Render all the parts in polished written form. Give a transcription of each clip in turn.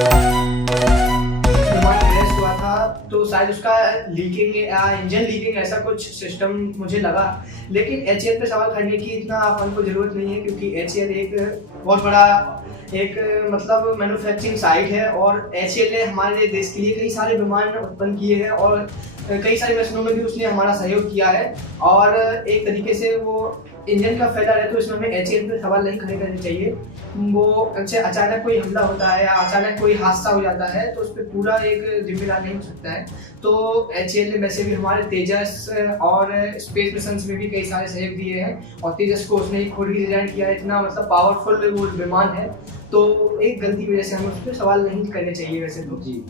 विमान क्रैश हुआ था तो शायद उसका लीकिंग या इंजन लीकिंग ऐसा कुछ सिस्टम मुझे लगा। लेकिन एचएएल पे सवाल करने की इतना अपन को ज़रूरत नहीं है, क्योंकि एचएएल एक बहुत बड़ा एक मतलब मैन्युफैक्चरिंग साइट है और एचएएल ने हमारे देश के लिए कई सारे विमान उत्पन्न किए हैं और कई सारी मिशनों में भी उसने हमारा सहयोग किया है। और एक तरीके से वो इंजन का फेलियर है तो इसमें हमें एचएएल पे सवाल नहीं खड़े करने चाहिए। वो अच्छे अचानक कोई हमला होता है या अचानक कोई हादसा हो जाता है तो उस पे पूरा एक ज़िम्मेदार नहीं हो सकता है। तो एचएएल ने वैसे भी हमारे तेजस और स्पेस मिशंस में भी कई सारे सहयोग दिए हैं और तेजस को उसने खुद ही डिज़ाइन किया है। इतना मतलब पावरफुल वो विमान है, तो एक गलती की वजह से हमें उस पे सवाल नहीं करने चाहिए वैसे तो। जी।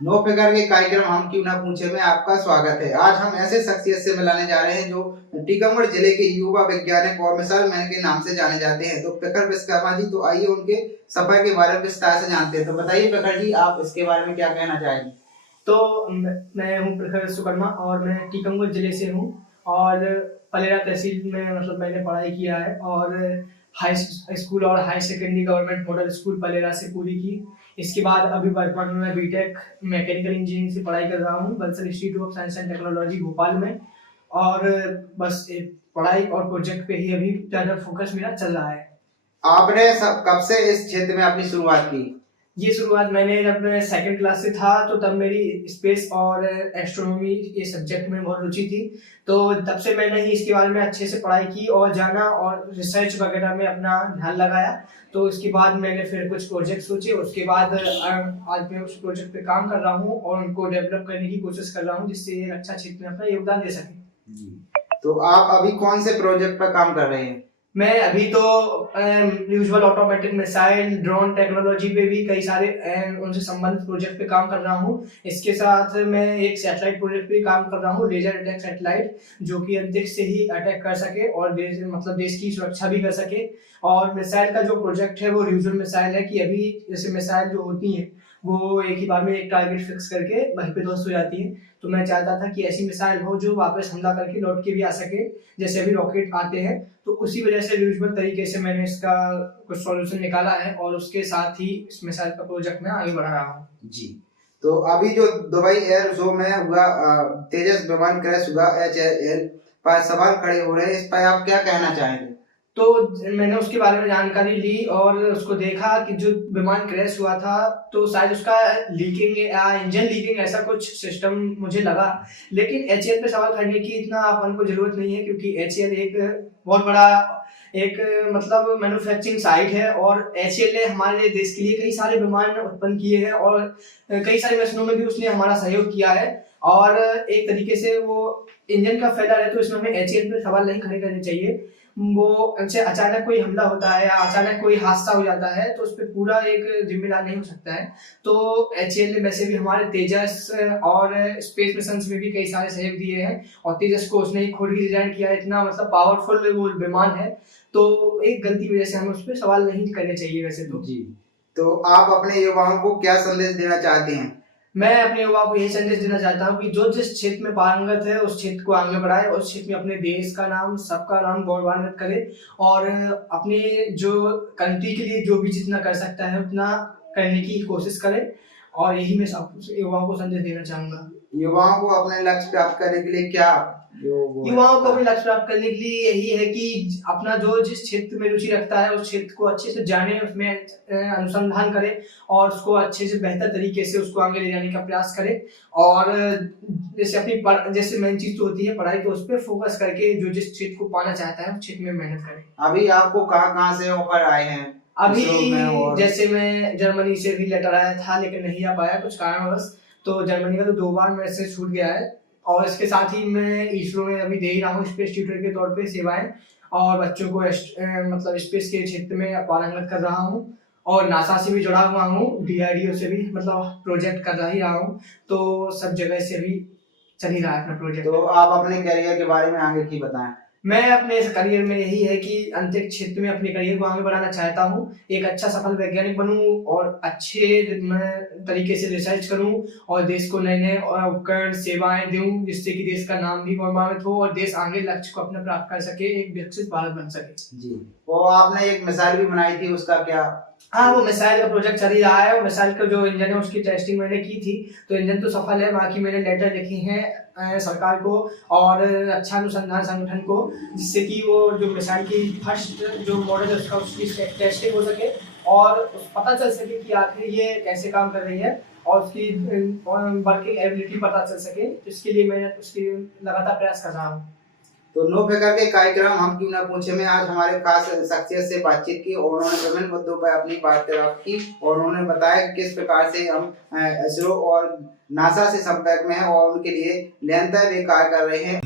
नो फिगर के कार्यक्रम हम क्यों ना पूछे में आपका स्वागत है। आज हम ऐसे शख्सियत से मिलाने जा रहे हैं जो टीकमगढ़ जिले के युवा वैज्ञानिक और मिसाइल मैन के नाम से जाने जाते हैं। तो प्रखर विश्वकर्मा जी, तो आइए उनके सफर के बारे में विस्तार से जानते हैं। तो बताइए प्रखर जी, आप इसके बारे में क्या कहना चाहेंगे? तो मैं हूँ प्रखर विश्वकर्मा और मैं टीकमगढ़ जिले से हूँ और पलेरा तहसील में मतलब मैंने पढ़ाई किया है और हाई स्कूल और high secondary government model school Palera से पूरी की। इसके बाद अभी वर्तमान में मैं बीटेक मैकेनिकल इंजीनियरिंग से पढ़ाई कर रहा हूँ Bansal institute of science and technology Bhopal में। और बस पढ़ाई और प्रोजेक्ट पे ही अभी ज़्यादा फोकस मेरा चल रहा है। आपने कब से इस क्षेत्र में अपनी शुरुआत की? ये शुरुआत मैंने जब मैं सेकंड क्लास से था तो तब मेरी स्पेस और एस्ट्रोनॉमी ये सब्जेक्ट में बहुत रुचि थी। तो तब से मैंने ही इसके बारे में अच्छे से पढ़ाई की और जाना और रिसर्च वगैरह में अपना ध्यान लगाया। तो इसके बाद मैंने फिर कुछ प्रोजेक्ट सोचे, उसके बाद आज मैं उस प्रोजेक्ट पे काम कर रहा हूँ और उनको डेवलप करने की कोशिश कर रहा हूँ जिससे ये अच्छा क्षेत्र में अपना योगदान दे सके। जी। तो आप अभी कौन से प्रोजेक्ट पर काम कर रहे हैं? मैं अभी तो usual automatic missile drone technology पे भी कई सारे उनसे संबंधित प्रोजेक्ट पे काम कर रहा हूँ। इसके साथ मैं एक सैटेलाइट प्रोजेक्ट पे काम कर रहा हूँ, लेजर अटैक सैटेलाइट, जो कि अंतरिक्ष से ही अटैक कर सके और देश की सुरक्षा भी कर सके। और मिसाइल का जो प्रोजेक्ट है वो यूजुअल मिसाइल है कि अभी जैसे मिसाइल जो होती हैं वो एक ही बार में एक टारगेट फिक्स करके वहीं पे ध्वस्त हो जाती है। तो मैं चाहता था कि ऐसी मिसाइल हो जो वापस हमला करके लौट के भी आ सके, जैसे अभी रॉकेट आते हैं। तो उसी वजह से यूजुअल तरीके से मैंने इसका कुछ सॉल्यूशन निकाला है और उसके साथ ही इस मिसाइल का प्रोजेक्ट मैं आगे बढ़ा रहा हूँ। जी। तो अभी जो दुबई एयर शो में हुआ तेजस विमान क्रैश हुआ, एचएएल पर सवाल खड़े हो रहे हैं, इस पर आप क्या कहना चाहेंगे? तो मैंने उसके बारे में जानकारी ली और उसको देखा कि जो विमान क्रैश हुआ था तो शायद उसका लीकिंग या इंजन लीकिंग ऐसा कुछ सिस्टम मुझे लगा। लेकिन एचएएल पे सवाल करने की इतना अपन को ज़रूरत नहीं है, क्योंकि एचएएल एक बहुत बड़ा एक मतलब मैन्युफैक्चरिंग साइट है और एचएएल ने हमारे देश के लिए कई सारे विमान उत्पन्न किए हैं और कई सारी मिशनों में भी उसने हमारा सहयोग किया है। और एक तरीके से वो इंजन का फेलियर है तो इसमें हमें एचएएल पे सवाल नहीं खड़े करने चाहिए। वो अच्छे अचानक कोई हमला होता है या अचानक कोई हादसा हो जाता है तो उस पे पूरा एक ज़िम्मेदार नहीं हो सकता है। तो एचएएल ने वैसे भी हमारे तेजस और स्पेस मिशंस में भी कई सारे सहयोग दिए हैं और तेजस को उसने खुद ही डिज़ाइन किया है। इतना मतलब पावरफुल वो विमान है, तो एक गलती की वजह से हमें उस पे सवाल नहीं करने चाहिए वैसे तो। जी। तो आप अपने युवाओं को क्या संदेश देना चाहते हैं? मैं अपने युवाओं को यही संदेश देना चाहता हूँ कि जो जिस क्षेत्र में पारंगत है उस क्षेत्र को आगे बढ़ाए और उस क्षेत्र में अपने देश का नाम, सबका नाम गौरवान्वित करे और अपने जो कंट्री के लिए जो भी जितना कर सकता है उतना करने की कोशिश करे। और यही मैं सब युवाओं को संदेश देना चाहूँगा। युवाओं को अपने लक्ष्य प्राप्त करने के लिए क्या युवाओं को अपने लक्ष्य प्राप्त करने के लिए यही है कि अपना जो जिस क्षेत्र में रुचि रखता है उस क्षेत्र को अच्छे से जाने, उसमें अनुसंधान करे और उसको अच्छे से बेहतर तरीके से उसको आगे ले जाने का प्रयास करे। और जैसे जैसे मेन चीज़ तो होती है पढ़ाई, तो उस पे फोकस करके जो जिस क्षेत्र को पाना चाहता है उस क्षेत्र में मेहनत करे। अभी आपको कहाँ-कहाँ से ऑफर आए हैं? अभी और जैसे मैं जर्मनी से भी लेटर आया था लेकिन नहीं आ पाया कुछ कारणवश, तो जर्मनी का तो 2 बार मेरे से छूट गया है। और इसके साथ ही मैं इसरो में अभी दे ही रहा हूँ स्पेस ट्यूटर के तौर पे सेवाएं और बच्चों को मतलब स्पेस के क्षेत्र में पारंगत कर रहा हूँ और नासा से भी जुड़ा हुआ हूँ, डीआरडीओ से भी मतलब प्रोजेक्ट कर ही रहा हूँ। तो सब जगह से भी चल ही रहा है अपना प्रोजेक्ट। तो आप अपने करियर के बारे में आगे की बताएं? मैं अपने इस करियर में यही है कि अंतरिक्ष क्षेत्र में अपने करियर को आगे बढ़ाना चाहता हूँ। एक अच्छा सफल वैज्ञानिक बनूँ और अच्छे मैं तरीके से रिसर्च करूँ और देश को नए-नए उपकरण, सेवाएँ दूँ जिससे कि देश का नाम भी गौरवान्वित हो और देश आगे लक्ष्य को अपना प्राप्त कर सके, एक विकसित भारत बन सके। जी। और आपने एक मिसाइल भी बनाई थी, उसका क्या? हाँ, वो मिसाइल का प्रोजेक्ट चल ही रहा है, और मिसाइल का जो इंजन है उसकी टेस्टिंग मैंने की थी, तो इंजन तो सफल है। बाकी मैंने लेटर लिखे हैं सरकार को और रक्षा अनुसंधान संगठन को, जिससे कि वो जो मिसाइल की फर्स्ट जो मॉडल है उसका उसकी टेस्टिंग हो सके और पता चल सके कि आखिर ये कैसे काम कर रही है और उसकी वर्किंग एबिलिटी पता चल सके। इसके लिए मैं उसकी लगातार प्रयास कर रहा हूँ। तो नो फिकर के कार्यक्रम हम क्यों ना पूछे में आज हमारे खास शख्सियत से बातचीत की और उन्होंने विभिन्न मुद्दों पर अपनी बात की और उन्होंने बताया कि किस प्रकार से हम इसरो और नासा से संपर्क में हैं और उनके लिए निरंतर वे कार्य कर रहे हैं।